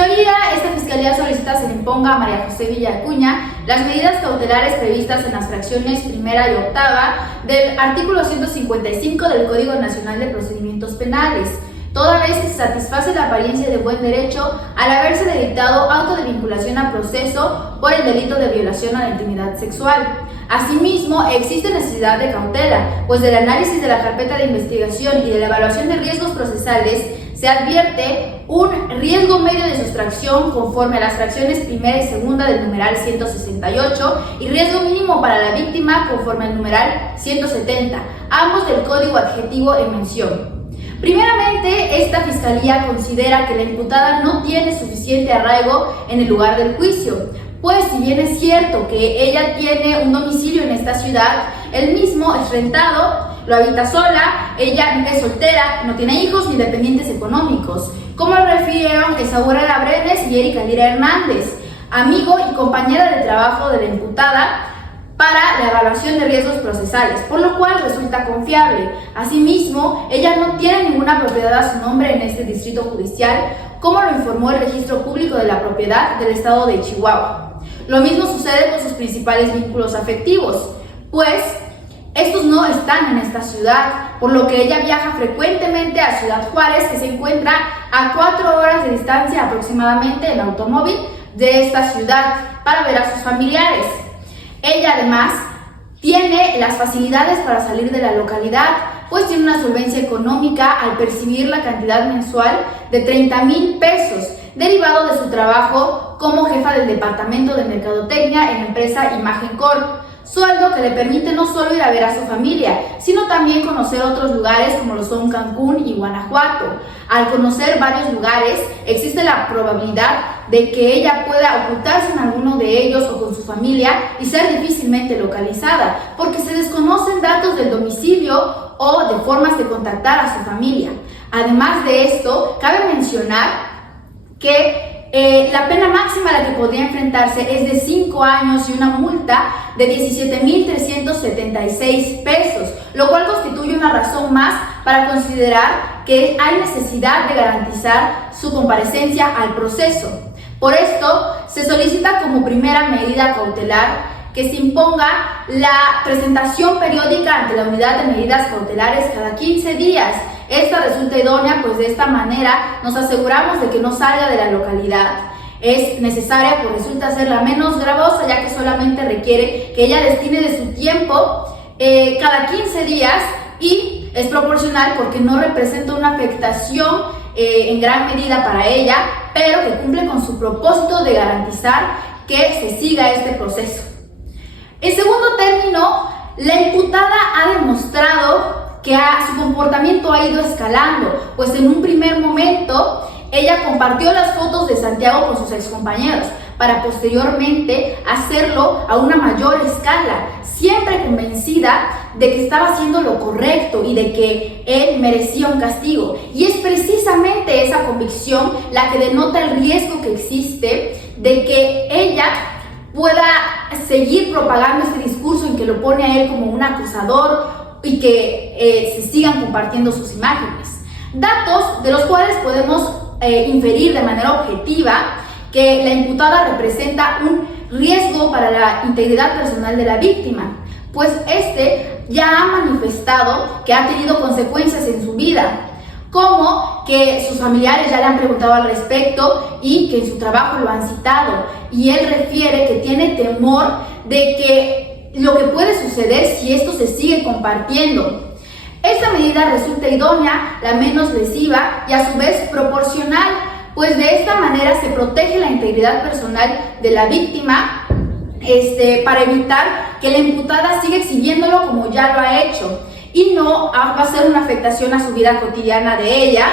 señoría, esta fiscalía solicita se le imponga a María José Villacuña las medidas cautelares previstas en las fracciones primera y octava del artículo 155 del Código Nacional de Procedimientos Penales, toda vez que se satisface la apariencia de buen derecho al haberse dictado auto de vinculación a proceso por el delito de violación a la intimidad sexual. Asimismo, existe necesidad de cautela, pues del análisis de la carpeta de investigación y de la evaluación de riesgos procesales se advierte un riesgo medio de sustracción conforme a las fracciones primera y segunda del numeral 168 y riesgo mínimo para la víctima conforme al numeral 170, ambos del código adjetivo en mención. Primeramente, esta fiscalía considera que la imputada no tiene suficiente arraigo en el lugar del juicio, pues si bien es cierto que ella tiene un domicilio en esta ciudad, el mismo es rentado, lo habita sola, ella es soltera, no tiene hijos ni dependientes económicos, como lo refirieron Esaú Brenes y Erika Lira Hernández, amigo y compañera de trabajo de la imputada, para la evaluación de riesgos procesales, por lo cual resulta confiable. Asimismo, ella no tiene ninguna propiedad a su nombre en este distrito judicial, como lo informó el Registro Público de la Propiedad del Estado de Chihuahua. Lo mismo sucede con sus principales vínculos afectivos, pues estos no están en esta ciudad, por lo que ella viaja frecuentemente a Ciudad Juárez, que se encuentra a 4 horas de distancia aproximadamente en automóvil de esta ciudad, para ver a sus familiares. Ella además tiene las facilidades para salir de la localidad, pues tiene una solvencia económica al percibir la cantidad mensual de 30,000 pesos, derivado de su trabajo como jefa del departamento de mercadotecnia en la empresa Imagen Corp, sueldo que le permite no solo ir a ver a su familia, sino también conocer otros lugares como lo son Cancún y Guanajuato. Al conocer varios lugares, existe la probabilidad de que ella pueda ocultarse en alguno de ellos o con su familia y ser difícilmente localizada, porque se desconocen datos del domicilio o de formas de contactar a su familia. Además de esto, cabe mencionar que la pena máxima a la que podría enfrentarse es de 5 años y una multa de 17,376 pesos, lo cual constituye una razón más para considerar que hay necesidad de garantizar su comparecencia al proceso. Por esto, se solicita como primera medida cautelar que se imponga la presentación periódica ante la unidad de medidas cautelares cada 15 días. Esta resulta idónea, pues de esta manera nos aseguramos de que no salga de la localidad. Es necesaria, pues resulta ser la menos gravosa, ya que solamente requiere que ella destine de su tiempo cada 15 días y es proporcional porque no representa una afectación en gran medida para ella, pero que cumple con su propósito de garantizar que se siga este proceso. En segundo término, la imputada ha demostrado que su comportamiento ha ido escalando, pues en un primer momento ella compartió las fotos de Santiago con sus excompañeros, para posteriormente hacerlo a una mayor escala, siempre convencida de que estaba haciendo lo correcto y de que él merecía un castigo. Y es precisamente esa convicción la que denota el riesgo que existe de que ella pueda seguir propagando este discurso en que lo pone a él como un acusador y que se sigan compartiendo sus imágenes. Datos de los cuales podemos inferir de manera objetiva que la imputada representa un riesgo para la integridad personal de la víctima, pues este ya ha manifestado que ha tenido consecuencias en su vida, como que sus familiares ya le han preguntado al respecto y que en su trabajo lo han citado, y él refiere que tiene temor de que lo que puede suceder si esto se sigue compartiendo. Esta medida resulta idónea, la menos lesiva y a su vez proporcional, pues de esta manera se protege la integridad personal de la víctima para evitar que la imputada siga exhibiéndolo como ya lo ha hecho, y no va a ser una afectación a su vida cotidiana de ella,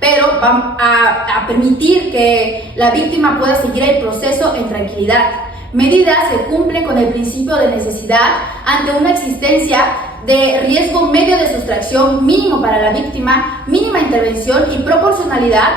pero va a permitir que la víctima pueda seguir el proceso en tranquilidad. Medida se cumple con el principio de necesidad ante una existencia de riesgo medio de sustracción mínimo para la víctima, mínima intervención y proporcionalidad,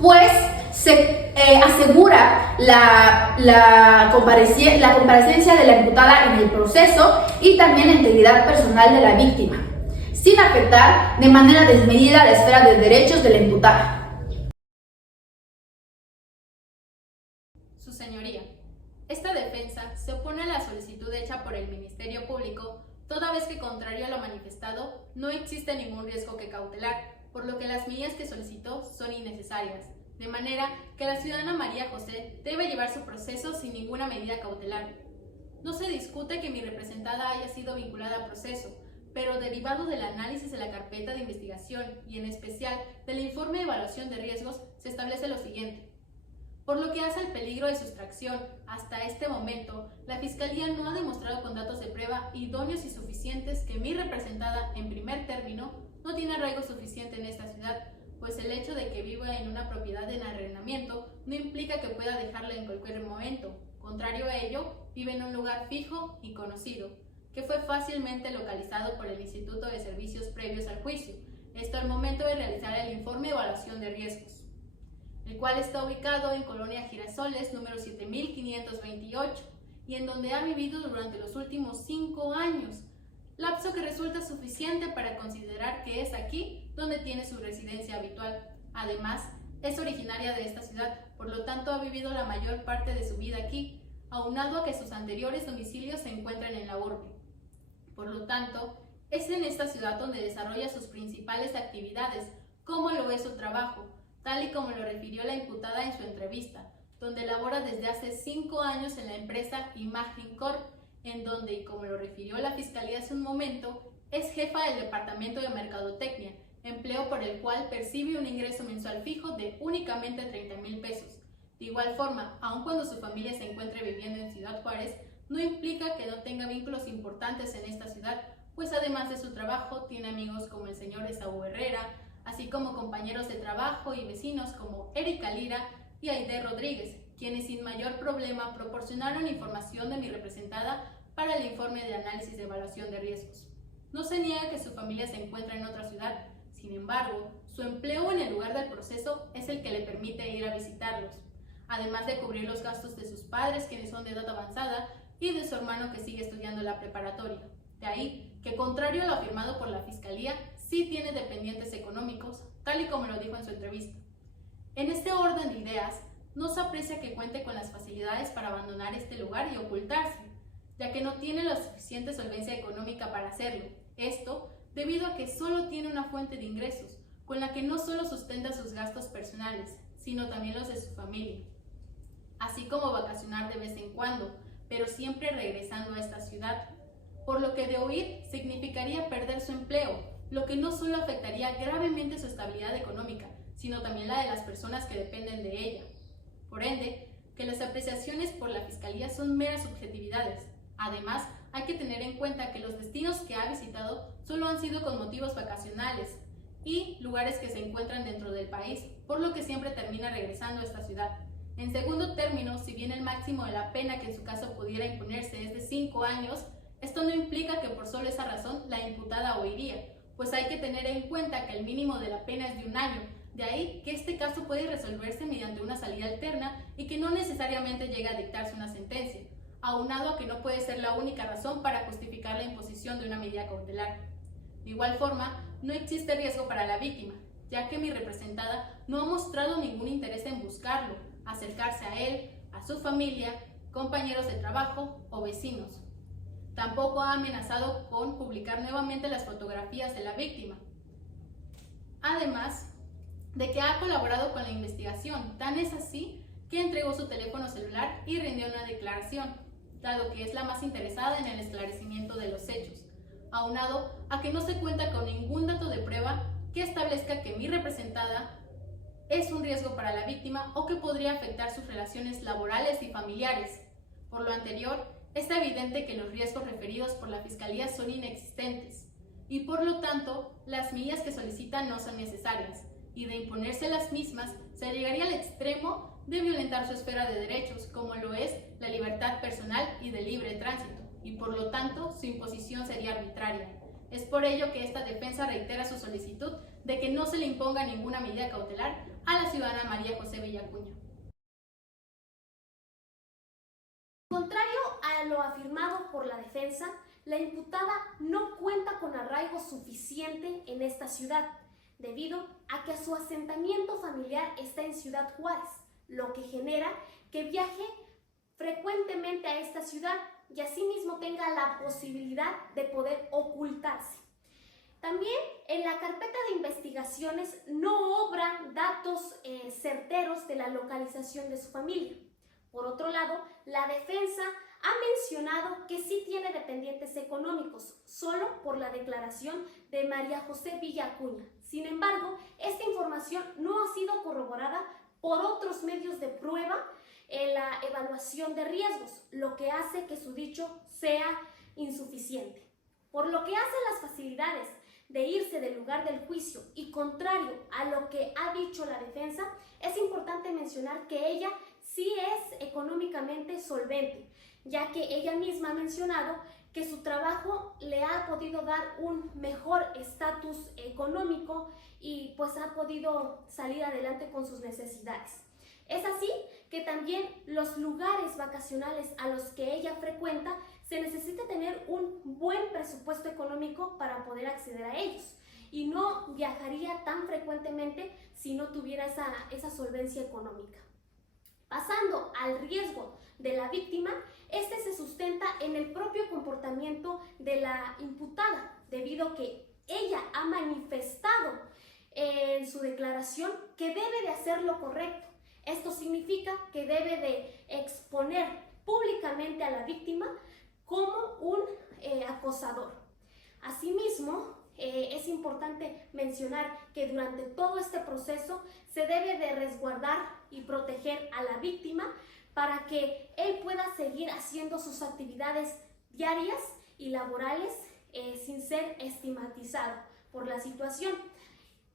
pues se asegura la comparecencia de la imputada en el proceso y también la integridad personal de la víctima, sin afectar de manera desmedida la esfera de derechos de la imputada. toda vez que, contrario a lo manifestado, no existe ningún riesgo que cautelar, por lo que las medidas que solicitó son innecesarias, de manera que la ciudadana María José debe llevar su proceso sin ninguna medida cautelar. No se discute que mi representada haya sido vinculada al proceso, pero derivado del análisis de la carpeta de investigación y en especial del informe de evaluación de riesgos, se establece lo siguiente. Por lo que hace al peligro de sustracción, hasta este momento, la Fiscalía no ha demostrado con datos de prueba idóneos y suficientes que mi representada, en primer término, no tiene arraigo suficiente en esta ciudad, pues el hecho de que viva en una propiedad en arrendamiento no implica que pueda dejarla en cualquier momento. Contrario a ello, vive en un lugar fijo y conocido, que fue fácilmente localizado por el Instituto de Servicios previos al juicio, esto al momento de realizar el informe de evaluación de riesgos, el cual está ubicado en Colonia Girasoles, número 7528, y en donde ha vivido durante los últimos 5 años, lapso que resulta suficiente para considerar que es aquí donde tiene su residencia habitual. Además, es originaria de esta ciudad, por lo tanto ha vivido la mayor parte de su vida aquí, aunado a que sus anteriores domicilios se encuentran en la urbe. Por lo tanto, es en esta ciudad donde desarrolla sus principales actividades, como lo es su trabajo, tal y como lo refirió la imputada en su entrevista, donde labora desde hace 5 años en la empresa Imagen Corp, en donde, y como lo refirió la Fiscalía hace un momento, es jefa del Departamento de Mercadotecnia, empleo por el cual percibe un ingreso mensual fijo de únicamente 30,000 pesos. De igual forma, aun cuando su familia se encuentre viviendo en Ciudad Juárez, no implica que no tenga vínculos importantes en esta ciudad, pues además de su trabajo tiene amigos como el señor Esaú Herrera, así como compañeros de trabajo y vecinos como Erika Lira y Aide Rodríguez, quienes sin mayor problema proporcionaron información de mi representada para el informe de análisis de evaluación de riesgos. No se niega que su familia se encuentra en otra ciudad, sin embargo, su empleo en el lugar del proceso es el que le permite ir a visitarlos, además de cubrir los gastos de sus padres, quienes son de edad avanzada, y de su hermano que sigue estudiando la preparatoria. De ahí que, contrario a lo afirmado por la Fiscalía, sí tiene dependientes económicos, tal y como lo dijo en su entrevista. En este orden de ideas, no se aprecia que cuente con las facilidades para abandonar este lugar y ocultarse, ya que no tiene la suficiente solvencia económica para hacerlo. Esto debido a que solo tiene una fuente de ingresos, con la que no solo sustenta sus gastos personales, sino también los de su familia, así como vacacionar de vez en cuando, pero siempre regresando a esta ciudad, por lo que de huir significaría perder su empleo, lo que no solo afectaría gravemente su estabilidad económica, sino también la de las personas que dependen de ella. Por ende, que las apreciaciones por la Fiscalía son meras subjetividades. Además, hay que tener en cuenta que los destinos que ha visitado solo han sido con motivos vacacionales y lugares que se encuentran dentro del país, por lo que siempre termina regresando a esta ciudad. En segundo término, si bien el máximo de la pena que en su caso pudiera imponerse es de 5 años, esto no implica que por solo esa razón la imputada huiría, pues hay que tener en cuenta que el mínimo de la pena es de 1 año, de ahí que este caso puede resolverse mediante una salida alterna y que no necesariamente llegue a dictarse una sentencia, aunado a que no puede ser la única razón para justificar la imposición de una medida cautelar. De igual forma, no existe riesgo para la víctima, ya que mi representada no ha mostrado ningún interés en buscarlo, acercarse a él, a su familia, compañeros de trabajo o vecinos. Tampoco ha amenazado con publicar nuevamente las fotografías de la víctima. Además de que ha colaborado con la investigación, tan es así que entregó su teléfono celular y rindió una declaración, dado que es la más interesada en el esclarecimiento de los hechos, aunado a que no se cuenta con ningún dato de prueba que establezca que mi representada es un riesgo para la víctima o que podría afectar sus relaciones laborales y familiares. Por lo anterior, es evidente que los riesgos referidos por la Fiscalía son inexistentes y por lo tanto las medidas que solicitan no son necesarias, y de imponerse las mismas se llegaría al extremo de violentar su esfera de derechos, como lo es la libertad personal y de libre tránsito, y por lo tanto su imposición sería arbitraria. Es por ello que esta defensa reitera su solicitud de que no se le imponga ninguna medida cautelar a la ciudadana María José Villacuña. Contrario a lo afirmado por la defensa, la imputada no cuenta con arraigo suficiente en esta ciudad, debido a que su asentamiento familiar está en Ciudad Juárez, lo que genera que viaje frecuentemente a esta ciudad, y asimismo tenga la posibilidad de poder ocultarse. También en la carpeta de investigaciones no obran datos certeros de la localización de su familia. Por otro lado, la defensa ha mencionado que sí tiene dependientes económicos, solo por la declaración de María José Villacuña. Sin embargo, esta información no ha sido corroborada por otros medios de prueba en la evaluación de riesgos, lo que hace que su dicho sea insuficiente. Por lo que hace las facilidades de irse del lugar del juicio y contrario a lo que ha dicho la defensa, es importante mencionar que ella sí es económicamente solvente, ya que ella misma ha mencionado que su trabajo le ha podido dar un mejor estatus económico y pues ha podido salir adelante con sus necesidades. Es así que también los lugares vacacionales a los que ella frecuenta se necesita tener un buen presupuesto económico para poder acceder a ellos y no viajaría tan frecuentemente si no tuviera esa solvencia económica. Pasando al riesgo de la víctima, este se sustenta en el propio comportamiento de la imputada, debido a que ella ha manifestado en su declaración que debe de hacer lo correcto. Esto significa que debe de exponer públicamente a la víctima como un acosador. Asimismo, es importante mencionar que durante todo este proceso se debe de resguardar y proteger a la víctima para que él pueda seguir haciendo sus actividades diarias y laborales sin ser estigmatizado por la situación.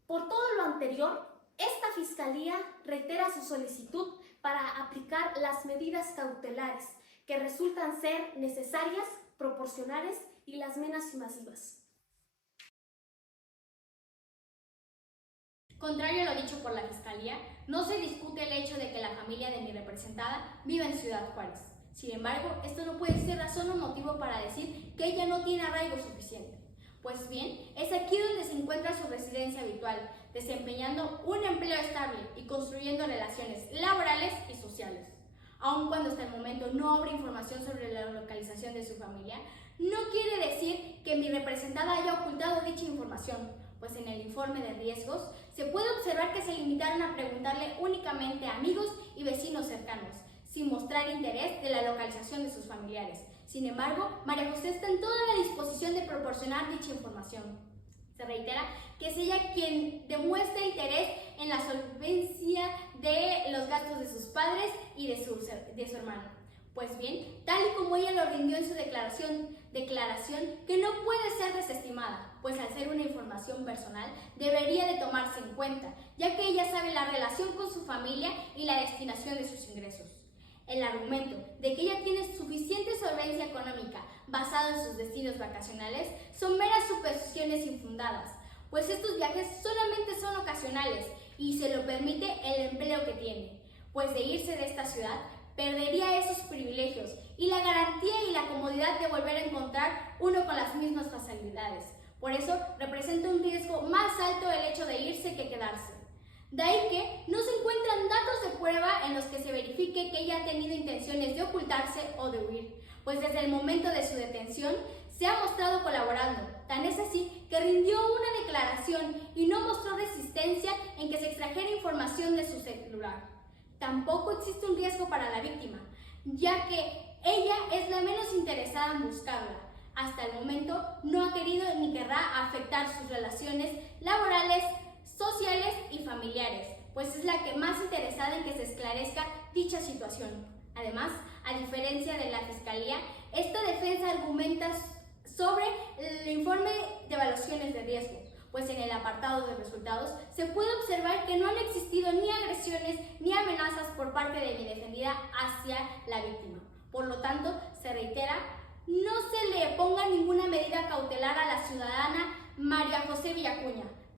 Por todo lo anterior, esta Fiscalía reitera su solicitud para aplicar las medidas cautelares que resultan ser necesarias, proporcionales y las menos invasivas. Contrario a lo dicho por la Fiscalía, no se discute el hecho de que la familia de mi representada viva en Ciudad Juárez. Sin embargo, esto no puede ser razón o motivo para decir que ella no tiene arraigo suficiente. Pues bien, es aquí donde se encuentra su residencia habitual, desempeñando un empleo estable y construyendo relaciones laborales y sociales. Aun cuando hasta el momento no habrá información sobre la localización de su familia, no quiere decir que mi representada haya ocultado dicha información, pues en el informe de riesgos se puede observar que se limitaron a preguntarle únicamente a amigos y vecinos cercanos, sin mostrar interés de la localización de sus familiares. Sin embargo, María José está en toda la disposición de proporcionar dicha información. Se reitera que es ella quien demuestra interés en la solvencia de los gastos de sus padres y de su hermano. Pues bien, tal y como ella lo rindió en su declaración que no puede ser desestimada, pues al ser una información personal debería de tomarse en cuenta, ya que ella sabe la relación con su familia y la destinación de sus ingresos. El argumento de que ella tiene suficiente solvencia económica basado en sus destinos vacacionales son meras suposiciones infundadas, pues estos viajes solamente son ocasionales y se lo permite el empleo que tiene, pues de irse de esta ciudad perdería esos privilegios y la garantía y la comodidad de volver a encontrar uno con las mismas facilidades. Por eso representa un riesgo más alto el hecho de irse que quedarse. De ahí que no se encuentran datos de prueba en los que se verifique que ella ha tenido intenciones de ocultarse o de huir, pues desde el momento de su detención se ha mostrado colaborando. Tan es así que rindió una declaración y no mostró resistencia en que se extrajera información de su celular. Tampoco existe un riesgo para la víctima, ya que ella es la menos interesada en buscarla. Hasta el momento no ha querido ni querrá afectar sus relaciones laborales, sociales y familiares, pues es la que más interesada en que se esclarezca dicha situación. Además, a diferencia de la Fiscalía, esta defensa argumenta sobre el informe de evaluaciones de riesgo, pues en el apartado de resultados se puede observar que no han existido ni agresiones ni amenazas por parte de mi defendida hacia la víctima. Por lo tanto, se reitera, no se le ponga ninguna medida cautelar a la ciudadana María José Villacuña,